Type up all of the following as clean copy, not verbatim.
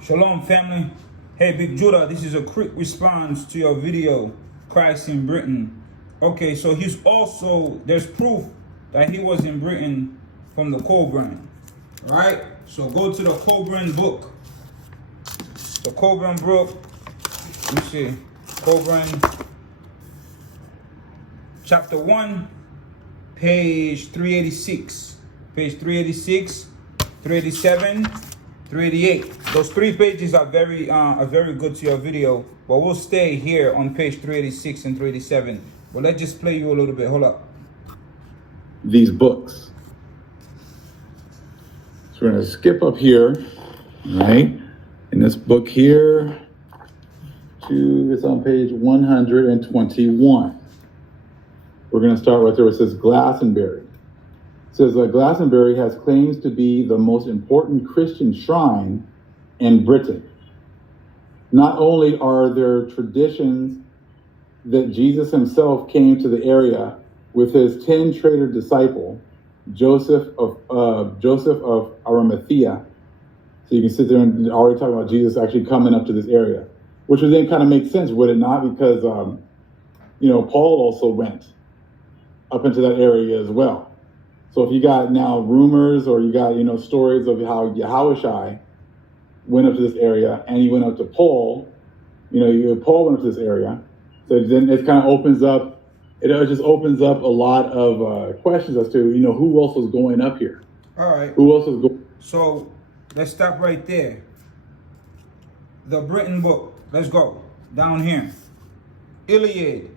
Shalom family. Hey Big Judah, this is a quick response to your video, Christ in Britain. Okay, so there's proof that he was in Britain from the KOLBRIN. Alright, so go to the KOLBRIN book. The KOLBRIN book, let me see, KOLBRIN chapter 1, page 386. Page 386, 387, 388. Those 3 pages are very good to your video, but we'll stay here on page 386 and 387. But let's just play you a little bit. Hold up. These books. So we're going to skip up here, right? In this book here, it's on page 121. We're going to start right there where it says Glastonbury. It says Glastonbury has claims to be the most important Christian shrine in Britain. Not only are there traditions that Jesus himself came to the area with his 10 traitor disciple, Joseph of Arimathea. So you can sit there and already talk about Jesus actually coming up to this area, which would then kind of make sense, would it not? Because, Paul also went up into that area as well. So if you got now rumors or you got, stories of how Yahushua went up to this area and he went up to Paul, Paul went up to this area. So then it kind of opens up, it just opens up a lot of questions as to, who else was going up here? All right. Who else was going? So let's stop right there. The Britain book, let's go down here. Iliad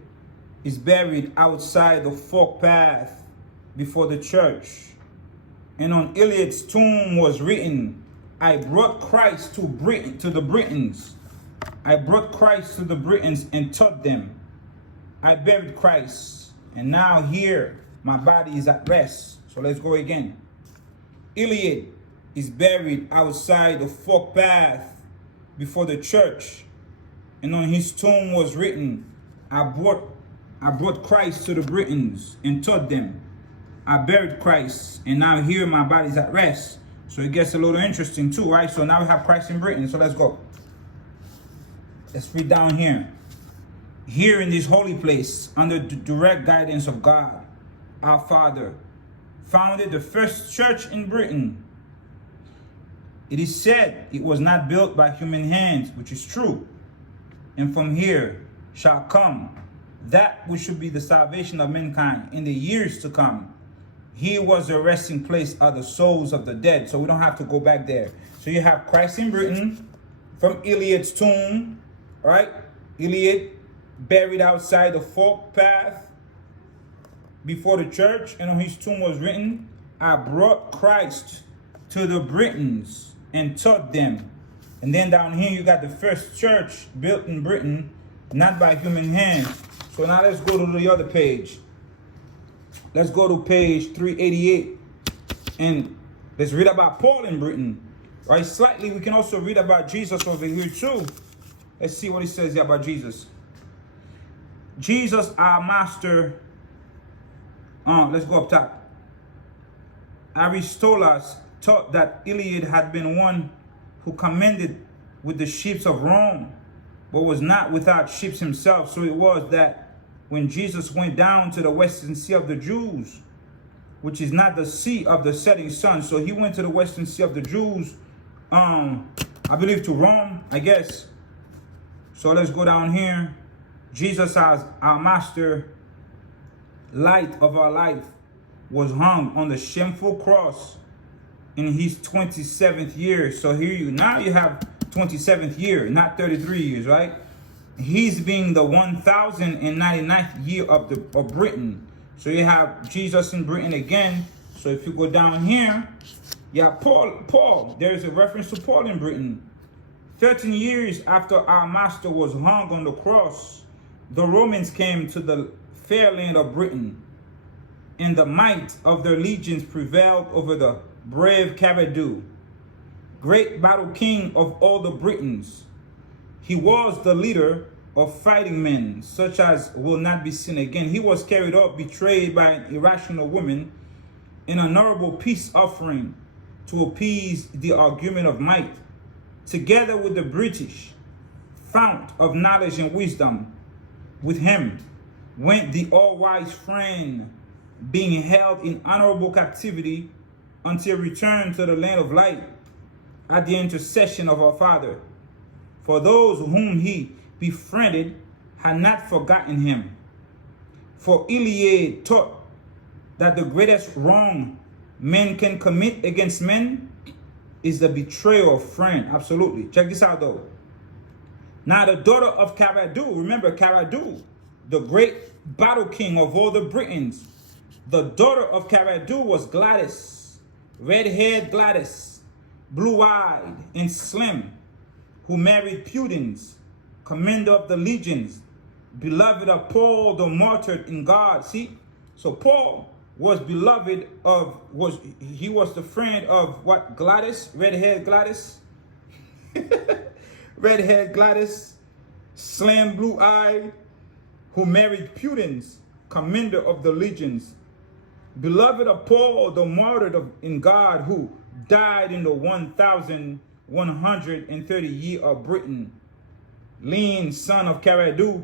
is buried outside the fork path before the church. And on Iliad's tomb was written, I brought Christ to the Britons. I brought Christ to the Britons and taught them. I buried Christ, and now here my body is at rest. So let's go again. Iliad is buried outside the fork path before the church. And on his tomb was written, I brought Christ to the Britons and taught them. I buried Christ, and now here my body's at rest. So it gets a little interesting too, right? So now we have Christ in Britain. So let's go. Let's read down here. Here in this holy place, under the direct guidance of God, our Father, founded the first church in Britain. It is said it was not built by human hands, which is true. And from here shall come that which should be the salvation of mankind in the years to come. Here was the resting place of the souls of the dead. So we don't have to go back there. So you have Christ in Britain from Iliad's tomb, right? Iliad buried outside the fork path before the church. And on his tomb was written, I brought Christ to the Britons and taught them. And then down here you got the first church built in Britain, not by human hands. So now let's go to the other page. Let's go to page 388 and let's read about Paul in Britain. Right, slightly, we can also read about Jesus over here too. Let's see what he says here about Jesus. Jesus, our master. Let's go up top. Aristobulus taught that Iliad had been one who commanded with the ships of Rome, but was not without ships himself. So it was that when Jesus went down to the western sea of the Jews, which is not the sea of the setting sun. So he went to the western sea of the Jews, I believe to Rome, I guess. So let's go down here. Jesus, as our master, light of our life, was hung on the shameful cross in his 27th year. So here now you have 27th year, not 33 years, right? He's being the 1099th year of Britain. So you have Jesus in Britain again. So if you go down here, yeah, Paul, there's a reference to Paul in Britain. 13 years after our master was hung on the cross, the Romans came to the fair land of Britain, and the might of their legions prevailed over the brave Cabadou, great battle king of all the Britons. He was the leader of fighting men, such as will not be seen again. He was carried off, betrayed by an irrational woman, an honorable peace offering to appease the argument of might. together with the British, fount of knowledge and wisdom. With him went the all-wise friend, being held in honorable captivity until return to the land of light at the intercession of our Father. For those whom he befriended had not forgotten him. For Iliad taught that the greatest wrong men can commit against men is the betrayal of friend. Absolutely. Check this out though. Now the daughter of Caradu, remember Caradu, the great battle king of all the Britons. The daughter of Caradu was Gladys, red-haired Gladys, blue-eyed and slim, who married Pudens, commander of the legions, beloved of Paul the martyr in God. See, so Paul was beloved of, he was the friend of what? Gladys, red-haired Gladys, red-haired Gladys, slim, blue-eyed, who married Pudens, commander of the legions, beloved of Paul the martyr in God, who died in the 1130 year of Britain. Lean, son of Caradu,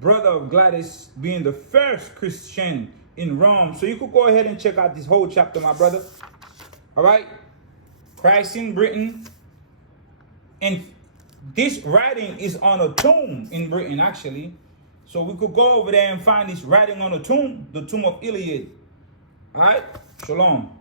brother of Gladys, being the first Christian in Rome. So you could go ahead and check out this whole chapter, my brother. All right? Christ in Britain. And this writing is on a tomb in Britain, actually. So we could go over there and find this writing on a tomb, the tomb of Iliad. All right? Shalom.